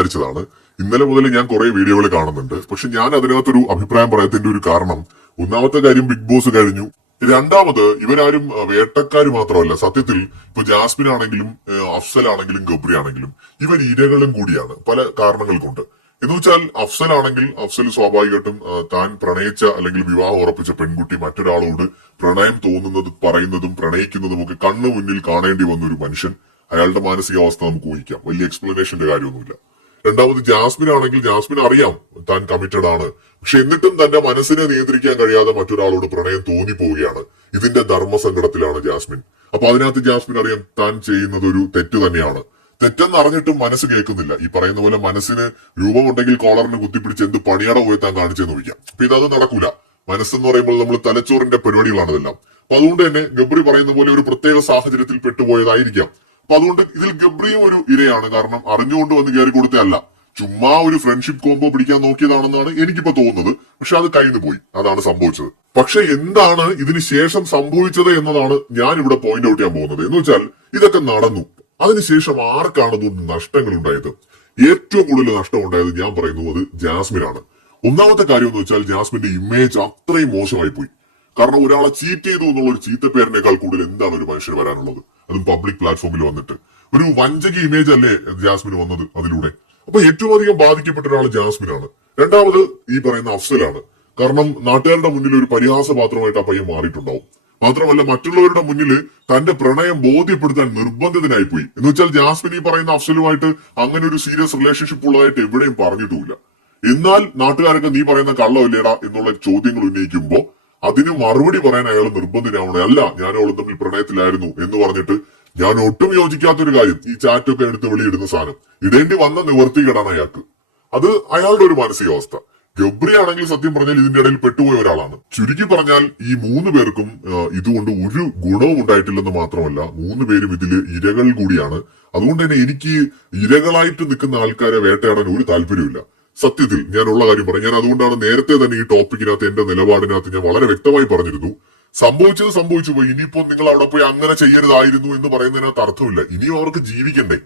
വിചാരിച്ചതാണ് ഇന്നലെ മുതൽ ഞാൻ കുറെ വീഡിയോകൾ കാണുന്നുണ്ട്. പക്ഷെ ഞാൻ അതിനകത്തൊരു അഭിപ്രായം പറയാത്തതിന്റെ ഒരു കാരണം ഒന്നാമത്തെ കാര്യം ബിഗ് ബോസ് കഴിഞ്ഞു. രണ്ടാമത് ഇവരാരും വേട്ടക്കാർ മാത്രമല്ല സത്യത്തിൽ ഇപ്പൊ ജാസ്മിൻ ആണെങ്കിലും അഫ്സൽ ആണെങ്കിലും ഗബ്രി ആണെങ്കിലും ഇവർ ഇരകളും കൂടിയാണ് പല കാരണങ്ങൾ കൊണ്ട്. എന്ന് വെച്ചാൽ അഫ്സൽ ആണെങ്കിൽ അഫ്സൽ സ്വാഭാവികമായിട്ടും താൻ പ്രണയിച്ച അല്ലെങ്കിൽ വിവാഹം ഉറപ്പിച്ച പെൺകുട്ടി മറ്റൊരാളോട് പ്രണയം തോന്നുന്നത് പറയുന്നതും പ്രണയിക്കുന്നതും ഒക്കെ കണ്ണു മുന്നിൽ കാണേണ്ടി വന്ന ഒരു മനുഷ്യൻ അയാളുടെ മാനസികാവസ്ഥ നമുക്ക് ഊഹിക്കാം. വലിയ എക്സ്പ്ലനേഷന്റെ കാര്യമൊന്നുമില്ല. രണ്ടാമത് ജാസ്മിൻ ആണെങ്കിൽ ജാസ്മിൻ അറിയാം താൻ കമ്മിറ്റഡ് ആണ്. പക്ഷെ എന്നിട്ടും തന്റെ മനസ്സിനെ നിയന്ത്രിക്കാൻ കഴിയാതെ മറ്റൊരാളോട് പ്രണയം തോന്നിപ്പോവുകയാണ്. ഇതിന്റെ ധർമ്മസങ്കടത്തിലാണ് ജാസ്മിൻ. അപ്പൊ അതിനകത്ത് ജാസ്മിൻ അറിയാം താൻ ചെയ്യുന്നത് ഒരു തെറ്റ് തന്നെയാണ്. തെറ്റെന്ന് അറിഞ്ഞിട്ടും മനസ്സ് കേൾക്കുന്നില്ല. ഈ പറയുന്ന പോലെ മനസ്സിന് രൂപമുണ്ടെങ്കിൽ കോളറിന് കുത്തിപ്പിടിച്ച് എന്ത് പണിയട ഉയർത്താൻ കാണിച്ചെന്ന് വയ്ക്കാം അപ്പൊ ഇതത് നടക്കൂല. മനസ്സെന്ന് പറയുമ്പോൾ നമ്മൾ തലച്ചോറിന്റെ പരിപാടികളാണ് ഇതെല്ലാം. അപ്പൊ അതുകൊണ്ട് തന്നെ ഗബ്രി പറയുന്ന പോലെ ഒരു പ്രത്യേക സാഹചര്യത്തിൽ പെട്ടുപോയതായിരിക്കാം. അപ്പൊ അതുകൊണ്ട് ഇതിൽ ഗബ്രിയും ഒരു ഇരയാണ്. കാരണം അറിഞ്ഞുകൊണ്ട് വന്ന് കയറി കൊടുത്തതല്ല. ചുമ്മാ ഒരു ഫ്രണ്ട്ഷിപ്പ് കോംബോ പിടിക്കാൻ നോക്കിയതാണെന്നാണ് എനിക്കിപ്പോ തോന്നുന്നത്. പക്ഷെ അത് കയ്യിൽ പോയി. അതാണ് സംഭവിച്ചത്. പക്ഷെ എന്താണ് ഇതിന് ശേഷം സംഭവിച്ചത് എന്നതാണ് ഞാൻ ഇവിടെ പോയിന്റ് ഔട്ട് ചെയ്യാൻ പോകുന്നത്. എന്ന് വെച്ചാൽ ഇതൊക്കെ നടന്നു. അതിനുശേഷം ആർക്കാണ് ഇതൊന്നും നഷ്ടങ്ങൾ ഉണ്ടായത്? ഏറ്റവും കൂടുതൽ നഷ്ടം ഉണ്ടായത് ഞാൻ പറയുന്നു അത് ജാസ്മിനാണ്. ഒന്നാമത്തെ കാര്യം എന്ന് വെച്ചാൽ ജാസ്മിന്റെ ഇമേജ് അത്രയും മോശമായി പോയി കാരണം ഒരാളെ ചീറ്റ് ചെയ്തു എന്നുള്ള ഒരു ചീത്തപ്പേരിനേക്കാൾ കൂടുതൽ എന്താണ് ഒരു മനുഷ്യന് വരാനുള്ളത്? അതും പബ്ലിക് പ്ലാറ്റ്ഫോമിൽ വന്നിട്ട്. ഒരു വഞ്ചക ഇമേജ് അല്ലേ ജാസ്മിന് വന്നത് അതിലൂടെ? അപ്പൊ ഏറ്റവും അധികം ബാധിക്കപ്പെട്ട ഒരാൾ ജാസ്മിനാണ്. രണ്ടാമത് ഈ പറയുന്ന അഫ്സലാണ്. കാരണം നാട്ടുകാരുടെ മുന്നിൽ ഒരു പരിഹാസപാത്രമായിട്ട് ആ പയ്യൻ മാറിയിട്ടുണ്ടാവും. മാത്രമല്ല മറ്റുള്ളവരുടെ മുന്നിൽ തന്റെ പ്രണയം ബോധ്യപ്പെടുത്താൻ നിർബന്ധിതനായി പോയി. എന്ന് വെച്ചാൽ ജാസ്മിൻ ഈ പറയുന്ന അഫ്സലുമായിട്ട് അങ്ങനെ ഒരു സീരിയസ് റിലേഷൻഷിപ്പ് ഉള്ളതായിട്ട് എവിടെയും പറഞ്ഞിട്ടുമില്ല. എന്നാൽ നാട്ടുകാരൊക്കെ നീ പറയുന്ന കള്ളമില്ലേടാ എന്നുള്ള ചോദ്യങ്ങൾ ഉന്നയിക്കുമ്പോ അതിന് മറുപടി പറയാൻ അയാൾ നിർബന്ധിതനാവണേ അല്ല ഞാൻ അവളും തമ്മിൽ പ്രണയത്തിലായിരുന്നു എന്ന് പറഞ്ഞിട്ട് ഞാൻ ഒട്ടും യോജിക്കാത്തൊരു കാര്യം ഈ ചാറ്റൊക്കെ എടുത്ത് വെളിയിടുന്ന സാധനം. ഇടേണ്ടി വന്ന നിവർത്തികേടാണ് അയാൾക്ക്. അത് അയാളുടെ ഒരു മാനസികാവസ്ഥ. ഗബ്രി ആണെങ്കിൽ സത്യം പറഞ്ഞാൽ ഇതിന്റെ ഇടയിൽ പെട്ടുപോയ ഒരാളാണ്. ചുരുക്കി പറഞ്ഞാൽ ഈ മൂന്ന് പേർക്കും ഇതുകൊണ്ട് ഒരു ഗുണവും ഉണ്ടായിട്ടില്ലെന്ന് മാത്രമല്ല മൂന്ന് പേരും ഇതിൽ ഇരകൾ കൂടിയാണ്. അതുകൊണ്ട് തന്നെ എനിക്ക് ഇരകളായിട്ട് നിൽക്കുന്ന ആൾക്കാരെ വേട്ടയാടാൻ ഒരു താല്പര്യമില്ല സത്യത്തിൽ ഞാൻ ഉള്ള കാര്യം പറയാം. ഞാൻ അതുകൊണ്ടാണ് നേരത്തെ തന്നെ ഈ ടോപ്പിക്കിനകത്ത് എന്റെ നിലപാടിനകത്ത് ഞാൻ വളരെ വ്യക്തമായി പറഞ്ഞിരുന്നു. സംഭവിച്ചത് സംഭവിച്ചു പോയി. ഇനിയിപ്പോ നിങ്ങൾ അവിടെ പോയി അങ്ങനെ ചെയ്യരുതായിരുന്നു എന്ന് പറയുന്നതിനകത്ത് അർത്ഥമില്ല. ഇനിയും അവർക്ക് ജീവിക്കണ്ടേ?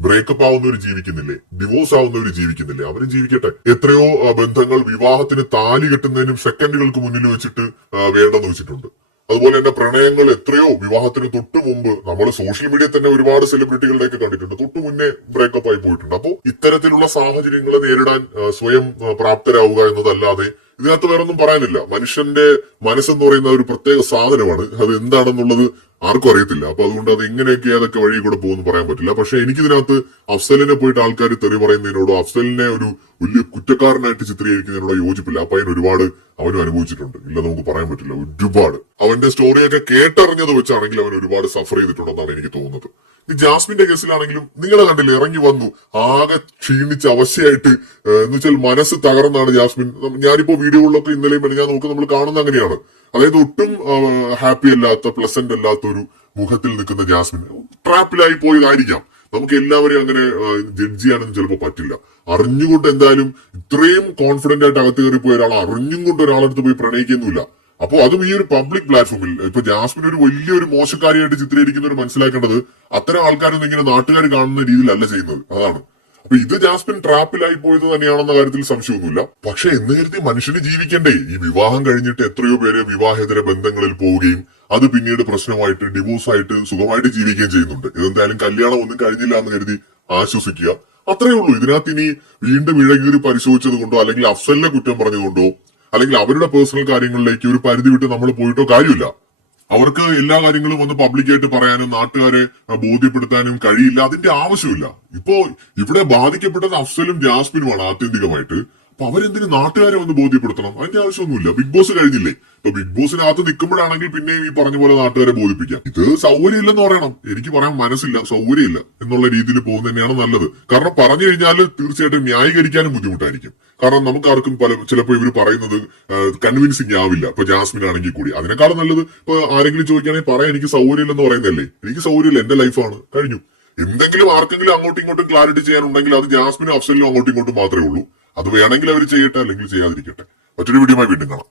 ബ്രേക്കപ്പ് ആവുന്നവർ ജീവിക്കുന്നില്ലേ? ഡിവോഴ്സ് ആവുന്നവർ ജീവിക്കുന്നില്ലേ? അവരും ജീവിക്കട്ടെ. എത്രയോ ബന്ധങ്ങൾ വിവാഹത്തിന് താലി കെട്ടുന്നതിനും സെക്കൻഡുകൾക്ക് മുന്നിൽ വെച്ചിട്ട് വേണ്ടെന്ന് വെച്ചിട്ടുണ്ട്. അതുപോലെ തന്നെ പ്രണയങ്ങൾ എത്രയോ. വിവാഹത്തിന് തൊട്ട് മുമ്പ് നമ്മൾ സോഷ്യൽ മീഡിയ തന്നെ ഒരുപാട് സെലിബ്രിറ്റികളുടെയൊക്കെ കണ്ടിട്ടുണ്ട്. തൊട്ട് മുന്നേ ബ്രേക്കപ്പ് ആയി പോയിട്ടുണ്ട്. അപ്പോൾ ഇത്തരത്തിലുള്ള സാഹചര്യങ്ങളെ നേരിടാൻ സ്വയം പ്രാപ്തരാവുക എന്നതല്ലാതെ ഇതിനകത്ത് വേറെ ഒന്നും പറയാനില്ല. മനുഷ്യന്റെ മനസ്സെന്ന് പറയുന്ന ഒരു പ്രത്യേക സാധനമാണ്. അത് എന്താണെന്നുള്ളത് ആർക്കും അറിയത്തില്ല. അപ്പൊ അതുകൊണ്ട് അത് എങ്ങനെയൊക്കെ ഏതൊക്കെ വഴി കൂടെ പോകുമെന്ന് പറയാൻ പറ്റില്ല. പക്ഷെ എനിക്കിതിനകത്ത് അഫ്സലിനെ പോയിട്ട് ആൾക്കാർ തെറി പറയുന്നതിനോടോ അഫ്സലിനെ ഒരു വലിയ കുറ്റക്കാരനായിട്ട് ചിത്രീകരിക്കുന്നതിനോടോ യോജിപ്പില്ല. അപ്പൊ അതിന് ഒരുപാട് അവനും അനുഭവിച്ചിട്ടുണ്ട്. ഇല്ല നമുക്ക് പറയാൻ പറ്റില്ല. ഒരുപാട്. അവന്റെ സ്റ്റോറിയൊക്കെ കേട്ടറിഞ്ഞത് വെച്ചാണെങ്കിൽ അവൻ ഒരുപാട് സഫർ ചെയ്തിട്ടുണ്ടെന്നാണ് എനിക്ക് തോന്നുന്നത്. ജാസ്മിന്റെ കേസിലാണെങ്കിലും നിങ്ങളെ കണ്ടില്ലേ ഇറങ്ങി വന്നു. ആകെ ക്ഷീണിച്ച് അവശയായിട്ട് എന്ന് വെച്ചാൽ മനസ്സ് തകർന്നാണ് ജാസ്മിൻ. ഞാനിപ്പോ വീഡിയോകളിലൊക്കെ ഇന്നലെയും ഞാൻ നോക്കും നമ്മൾ കാണുന്ന അങ്ങനെയാണ്. അതായത് ഒട്ടും ഹാപ്പി അല്ലാത്ത പ്ലസന്റ് അല്ലാത്ത ഒരു മുഖത്തിൽ നിൽക്കുന്ന ജാസ്മിൻ. ട്രാപ്പിലായി പോയതായിരിക്കാം. നമുക്ക് എല്ലാവരെയും അങ്ങനെ ജഡ്ജ് ചെയ്യാനൊന്നും ചിലപ്പോൾ പറ്റില്ല. അറിഞ്ഞുകൊണ്ട് എന്തായാലും ഇത്രയും കോൺഫിഡന്റ് ആയിട്ട് അകത്ത് കയറി പോയ ഒരാൾ അറിഞ്ഞും കൊണ്ട് ഒരാളെടുത്ത് പോയി പ്രണയിക്കുന്നില്ല. അപ്പൊ അതും ഈ ഒരു പബ്ലിക് പ്ലാറ്റ്ഫോമിൽ ഇപ്പൊ ജാസ്മിൻ ഒരു വലിയൊരു മോശക്കാരിയായിട്ട് ചിത്രീകരിക്കുന്നവർ മനസ്സിലാക്കേണ്ടത് അത്തരം ആൾക്കാരൊന്നും ഇങ്ങനെ നാട്ടുകാർ കാണുന്ന രീതിയിലല്ല ചെയ്യുന്നത്. അതാണ്. അപ്പൊ ഇത് ജാസ്മിൻ ട്രാപ്പിലായി പോയത് തന്നെയാണെന്ന കാര്യത്തിൽ സംശയമൊന്നുമില്ല. പക്ഷെ എന്ന് കരുതി മനുഷ്യന് ജീവിക്കണ്ടേ. ഈ വിവാഹം കഴിഞ്ഞിട്ട് എത്രയോ പേര് വിവാഹേതര ബന്ധങ്ങളിൽ പോവുകയും അത് പിന്നീട് പ്രശ്നമായിട്ട് ഡിവോഴ്സ് ആയിട്ട് സുഖമായിട്ട് ജീവിക്കുകയും ചെയ്യുന്നുണ്ട്. ഇതെന്തായാലും കല്യാണം ഒന്നും കഴിഞ്ഞില്ല എന്ന് കരുതി ആശ്വസിക്കുക. അത്രയേ ഉള്ളൂ. ഇതിനകത്ത് ഇനി വീണ്ടും ഇഴകീറി പരിശോധിച്ചത് കൊണ്ടോ അല്ലെങ്കിൽ അഫ്സലിനെ കുറ്റം പറഞ്ഞതുകൊണ്ടോ അല്ലെങ്കിൽ അവരുടെ പേഴ്സണൽ കാര്യങ്ങളിലേക്ക് ഒരു പരിധി വിട്ട് നമ്മൾ പോയിട്ടോ കാര്യമില്ല. അവർക്ക് എല്ലാ കാര്യങ്ങളും ഒന്ന് പബ്ലിക്കായിട്ട് പറയാനും നാട്ടുകാരെ ബോധ്യപ്പെടുത്താനും കഴിയില്ല. അതിന്റെ ആവശ്യമില്ല. ഇപ്പോ ഇവിടെ ബാധിക്കപ്പെട്ടത് അഫ്സലും ജാസ്മിനുമാണ് ആത്യന്തികമായിട്ട്. അപ്പൊ അവരെന്തിനു നാട്ടുകാരെ ഒന്ന് ബോധ്യപ്പെടുത്തണം? അതിന്റെ ആവശ്യമൊന്നുമില്ല. ബിഗ് ബോസ് കഴിഞ്ഞില്ലേ? ഇപ്പൊ ബിഗ് ബോസിനകത്ത് നിൽക്കുമ്പോഴാണെങ്കിൽ പിന്നെയും ഈ പറഞ്ഞ പോലെ നാട്ടുകാരെ ബോധിപ്പിക്കാം. ഇത് സൗകര്യമില്ലെന്ന് പറയണം. എനിക്ക് പറയാൻ മനസ്സില്ല. സൗകര്യമില്ല എന്നുള്ള രീതിയിൽ പോകുന്നതന്നെയാണ് നല്ലത്. കാരണം പറഞ്ഞു കഴിഞ്ഞാൽ തീർച്ചയായിട്ടും ന്യായീകരിക്കാനും ബുദ്ധിമുട്ടായിരിക്കും. കാരണം നമുക്ക് ആർക്കും പല ചിലപ്പോൾ ഇവർ പറയുന്നത് കൺവിൻസിങ് ആവില്ല. ഇപ്പൊ ജാസ്മിൻ ആണെങ്കിൽ കൂടി. അതിനേക്കാളും നല്ലത് ഇപ്പൊ ആരെങ്കിലും ചോദിക്കുകയാണെങ്കിൽ പറയാൻ എനിക്ക് സൗകര്യമില്ലെന്ന് പറയുന്നതല്ലേ? എനിക്ക് സൗകര്യമില്ല. എന്റെ ലൈഫാണ് കഴിഞ്ഞു. എന്തെങ്കിലും ആർക്കെങ്കിലും അങ്ങോട്ടും ഇങ്ങോട്ടും ക്ലാരിറ്റി ചെയ്യാനുണ്ടെങ്കിൽ അത് ജാസ്മിനും അഫ്സലിനും അങ്ങോട്ടും ഇങ്ങോട്ടും മാത്രമേ ഉള്ളൂ. അത് വേണമെങ്കിൽ അവർ ചെയ്യട്ടെ അല്ലെങ്കിൽ ചെയ്യാതിരിക്കട്ടെ. മറ്റൊരു വീഡിയോ വീണ്ടും കാണാം.